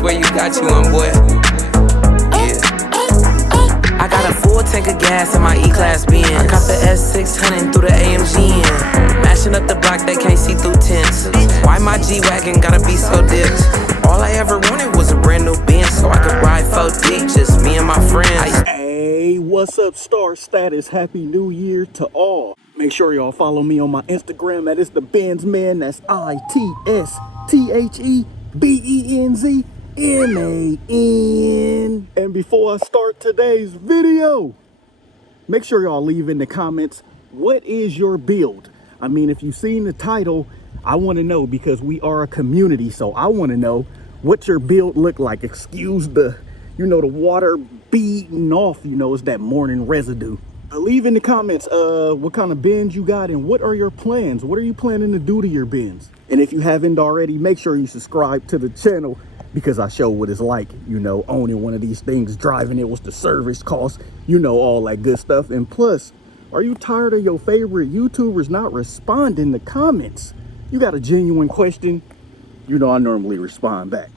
swear you got you one, boy. Yeah. I got a full tank of gas in my E-Class Benz. I cop the S550 through the AMG in. Mashing up the block, they can't see through tents. Why my G-Wagon gotta be so dipped? All I ever wanted was a brand new Benz, so I could ride 4 deep, just me and my friends. Hey, what's up, Star Status? Happy New Year to all. Make sure y'all follow me on my Instagram. That is the Benz Man. That's ITSTHEBENZMAN. And before I start today's video, make sure y'all leave in the comments, what is your build? I mean, if you've seen the title, I want to know, because we are a community. So I want to know what your build look like. Excuse the, the water beating off, it's that morning residue. Leave in the comments what kind of Benz you got and what are your plans. What are you planning to do to your Benz? And if you haven't already, make sure you subscribe to the channel, because I show what it's like, owning one of these things, driving it, what's the service cost, all that good stuff. And plus, are you tired of your favorite YouTubers not responding to comments? You got a genuine question, I normally respond back.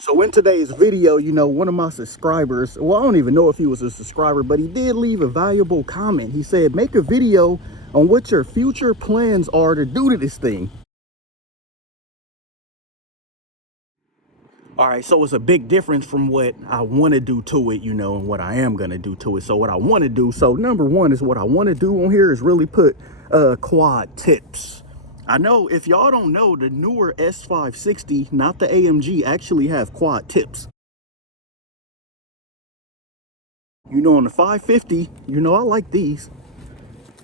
So in today's video, one of my subscribers, well, I don't even know if he was a subscriber, but he did leave a valuable comment. He said, make a video on what your future plans are to do to this thing. All right, so it's a big difference from what I want to do to it, and what I am going to do to it. So what I want to do, so number one is what I want to do on here is really put quad tips. I know if y'all don't know, the newer S560, not the AMG, actually have quad tips. On the 550, I like these.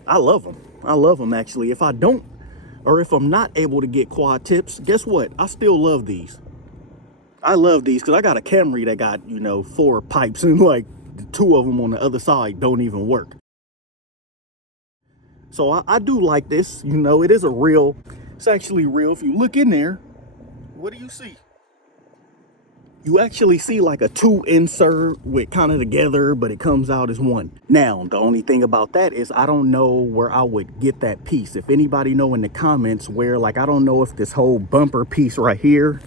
I love them. I love them, actually. If I don't, or if I'm not able to get quad tips, guess what? I still love these. I love these because I got a Camry that got, 4 pipes, and like 2 of them on the other side don't even work. So I do like this, it is it's actually real. If you look in there, what do you see? You actually see like a 2 insert with kind of together, but it comes out as 1. Now, the only thing about that is I don't know where I would get that piece. If anybody know in the comments where, like, I don't know if this whole bumper piece right here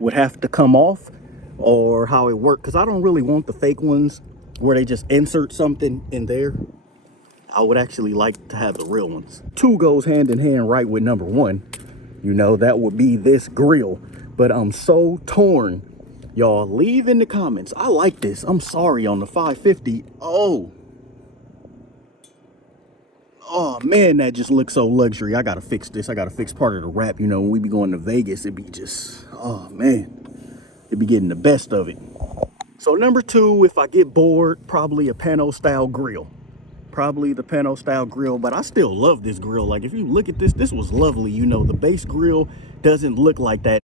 would have to come off or how it worked, because I don't really want the fake ones where they just insert something in there. I would actually like to have the real ones. 2 goes hand in hand right with number 1. That would be this grill. But I'm so torn. Y'all leave in the comments. I like this. I'm sorry on the 550. Oh man, that just looks so luxury. I gotta fix this. I gotta fix part of the wrap. When we be going to Vegas, it be just, oh man, it be getting the best of it. So number 2, if I get bored, probably a pano style grill. Probably the pano style grill, but I still love this grill. Like, if you look at this, this was lovely. The base grill doesn't look like that.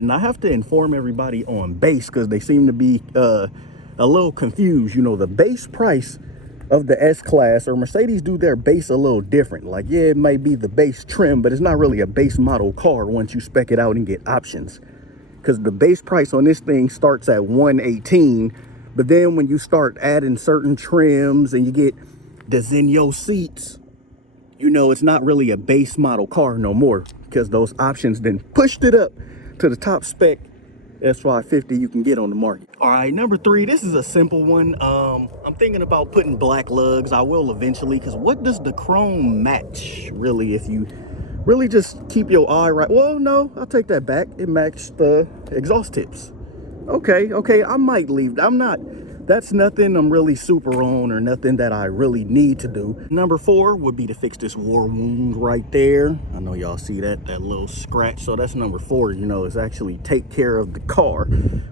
And I have to inform everybody on base, because they seem to be a little confused. The base price of the S-Class, or Mercedes do their base a little different. Like, yeah, it might be the base trim, but it's not really a base model car once you spec it out and get options. Because the base price on this thing starts at $118. But then when you start adding certain trims and you get the Zenyo seats, it's not really a base model car no more, because those options then pushed it up to the top spec S550 you can get on the market. All right, number 3, this is a simple one. I'm thinking about putting black lugs. I will eventually, because what does the chrome match, really, if you really just keep your eye right? Well, no, I'll take that back. It matched the exhaust tips. Okay, I might leave. That's nothing I'm really super on, or nothing that I really need to do. Number 4 would be to fix this war wound right there. I know y'all see that little scratch. So that's number 4, is actually take care of the car,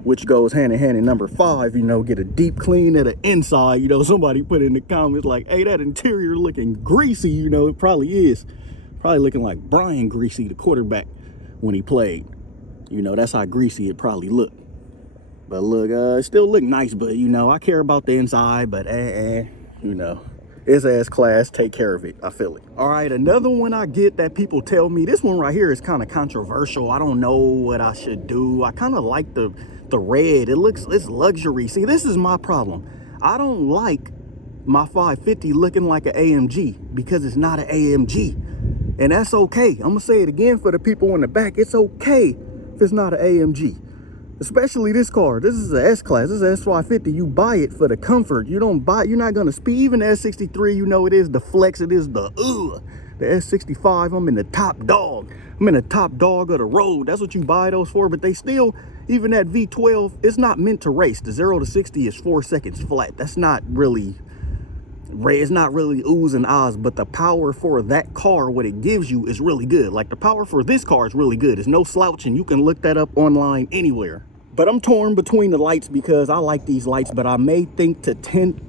which goes hand in hand. And number 5, get a deep clean of the inside. Somebody put in the comments like, hey, that interior looking greasy. It probably is. Probably looking like Brian Greasy, the quarterback, when he played. That's how greasy it probably looked. But look, it still look nice, but I care about the inside, but it's S-Class, take care of it. I feel it. All right, another one I get that people tell me, this one right here is kind of controversial. I don't know what I should do. I kind of like the red. It's luxury. See, this is my problem. I don't like my 550 looking like an AMG, because it's not an AMG. And that's okay. I'm gonna say it again for the people in the back. It's okay if it's not an AMG. Especially this car. This is a S-Class. This is a S550. You buy it for the comfort. You don't buy, you're not gonna speed. Even the S63, you know, it is the flex, it is the The S65, I'm in the top dog. I'm in the top dog of the road. That's what you buy those for, but they still, even that V12, it's not meant to race. The 0 to 60 is 4 seconds flat. That's not really, it's not really oohs and ahs, but the power for that car, what it gives you is really good. Like the power for this car is really good. It's no slouch, and you can look that up online anywhere. But I'm torn between the lights because I like these lights, but I may think to tint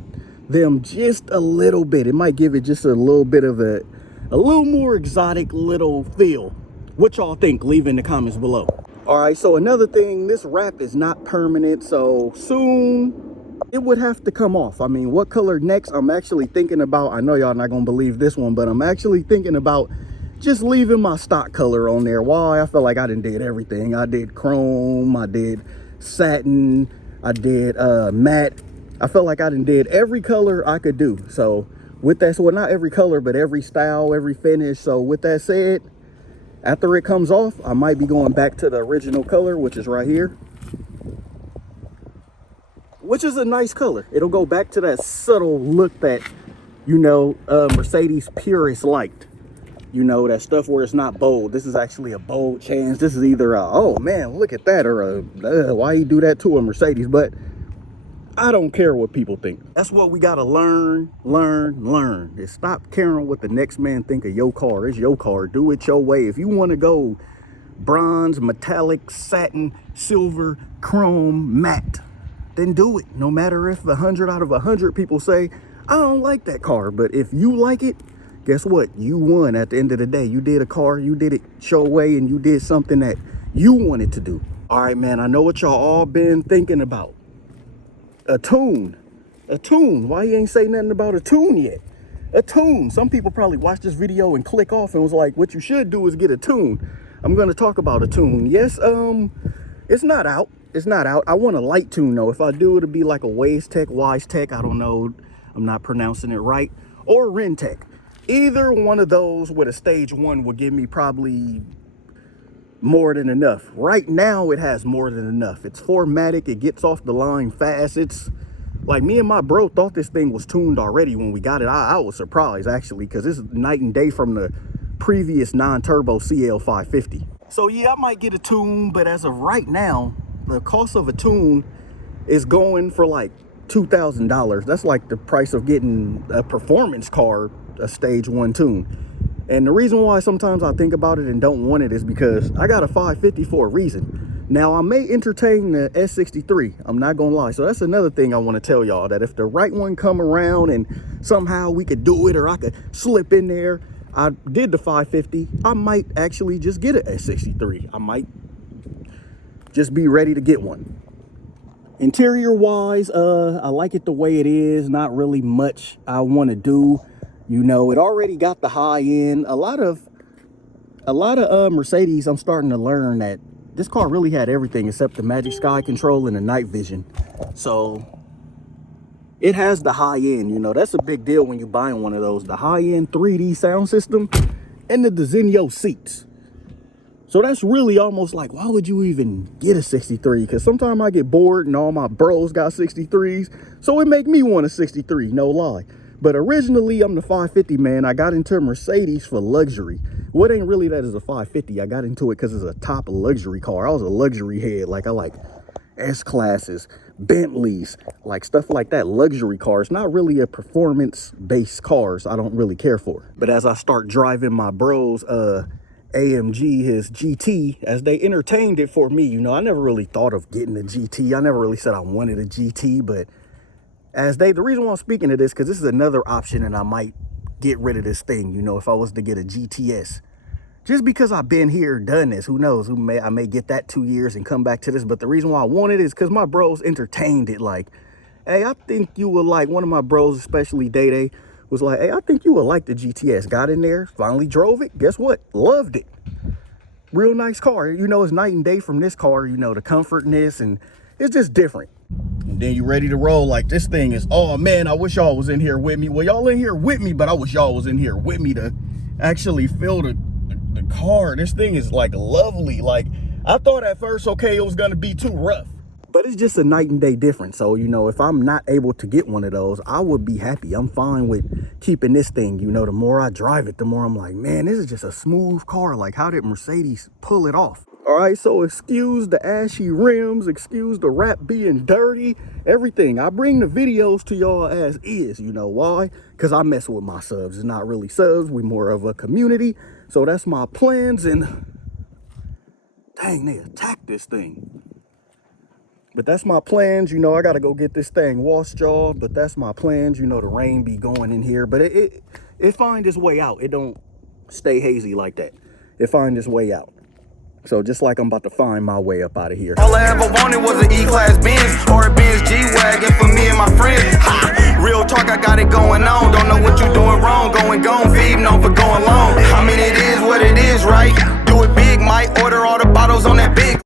them just a little bit. It might give it just a little bit of a little more exotic little feel. What y'all think? Leave in the comments below. All right, so another thing, this wrap is not permanent, so soon it would have to come off. I mean, what color next? I'm actually thinking about, I know y'all not gonna believe this one, but I'm actually thinking about just leaving my stock color on there. Why? I feel like I done did everything. I did chrome, I did satin, I did matte. I felt like I done did every color I could do. So with that, so well, not every color, but every style, every finish. So with that said, after it comes off, I might be going back to the original color, which is right here, which is a nice color. It'll go back to that subtle look that, you know, Mercedes purists liked. You know, that stuff where it's not bold. This is actually a bold change. This is either a, oh man, look at that, or a, why you do that to a Mercedes? But I don't care what people think. That's what we gotta learn. Is stop caring what the next man think of your car. It's your car. Do it your way. If you want to go bronze, metallic, satin, silver, chrome, matte, then do it. No matter if 100 out of 100 people say, I don't like that car. But if you like it, guess what? You won at the end of the day. You did a car, you did it your way, and you did something that you wanted to do. All right, man, I know what y'all all been thinking about. A tune. Why you ain't say nothing about a tune yet? A tune. Some people probably watched this video and click off and was like, what you should do is get a tune. I'm going to talk about a tune. Yes, it's not out. It's not out. I want a light tune though. If I do, it'll be like a Wise Tech. I don't know. I'm not pronouncing it right. Or Rentec. Either one of those with a stage 1 will give me probably more than enough. Right now it has more than enough. It's 4MATIC. It gets off the line fast. It's like, me and my bro thought this thing was tuned already when we got it. I was surprised actually, because this is night and day from the previous non-turbo CL550. So yeah, I might get a tune, but as of right now, the cost of a tune is going for like $2,000. That's like the price of getting a performance car, a stage 1 tune. And the reason why sometimes I think about it and don't want it is because I got a 550 for a reason. Now I may entertain the S63, I'm not gonna lie. So that's another thing I want to tell y'all, that if the right one come around and somehow we could do it, or I could slip in there, I did the 550, I might actually just get an S63. I might just be ready to get one. Interior wise, I like it the way it is. Not really much I want to do. You know, it already got the high end. A lot of Mercedes, I'm starting to learn that this car really had everything except the Magic Sky control and the night vision. So it has the high end, you know, that's a big deal when you're buying one of those. The high end 3D sound system and the Zenio seats. So that's really almost like, why would you even get a 63? Because sometimes I get bored and all my bros got 63s. So it make me want a 63, no lie. But originally, I'm the 550 man. I got into Mercedes for luxury. What ain't really that is a 550. I got into it because it's a top luxury car. I was a luxury head. Like, I like S-classes, Bentleys, like stuff like that. Luxury cars, not really a performance-based cars I don't really care for. But as I start driving my bros, AMG, his GT, as they entertained it for me, you know, I never really thought of getting a GT. I never really said I wanted a GT, but as the reason why I'm speaking of this, because this is another option and I might get rid of this thing, you know, if I was to get a GTS. Just because I've been here, done this, who knows, I may get that 2 years and come back to this. But the reason why I want it is because my bros entertained it. Like, hey, I think you would like, one of my bros, especially Day, was like, hey, I think you would like the GTS. Got in there, finally drove it. Guess what? Loved it. Real nice car. You know, it's night and day from this car, you know, the comfortness, and it's just different. And then you ready to roll. Like, this thing is, oh man, I wish y'all was in here with me. Well, y'all in here with me, but I wish y'all was in here with me to actually feel the car. This thing is like lovely. Like, I thought at first, okay, it was gonna be too rough. But it's just a night and day difference. So, you know, if I'm not able to get one of those, I would be happy. I'm fine with keeping this thing. You know, the more I drive it, the more I'm like, man, this is just a smooth car. Like, how did Mercedes pull it off? All right, so excuse the ashy rims, excuse the wrap being dirty, everything. I bring the videos to y'all as is, you know why? Because I mess with my subs. It's not really subs, we more of a community. So that's my plans, and dang, they attacked this thing. But that's my plans, you know, I gotta go get this thing washed, y'all, but that's my plans. You know, the rain be going in here, but it find its way out. It don't stay hazy like that. It find its way out. So just like I'm about to find my way up out of here. All I ever wanted was an E-Class Benz or a Benz G-Wagon for me and my friends. Ha! Real talk, I got it going on. Don't know what you doing wrong. Going gone, feeding on for going long. I mean, it is what it is, right? Do it big, might order all the bottles on that big.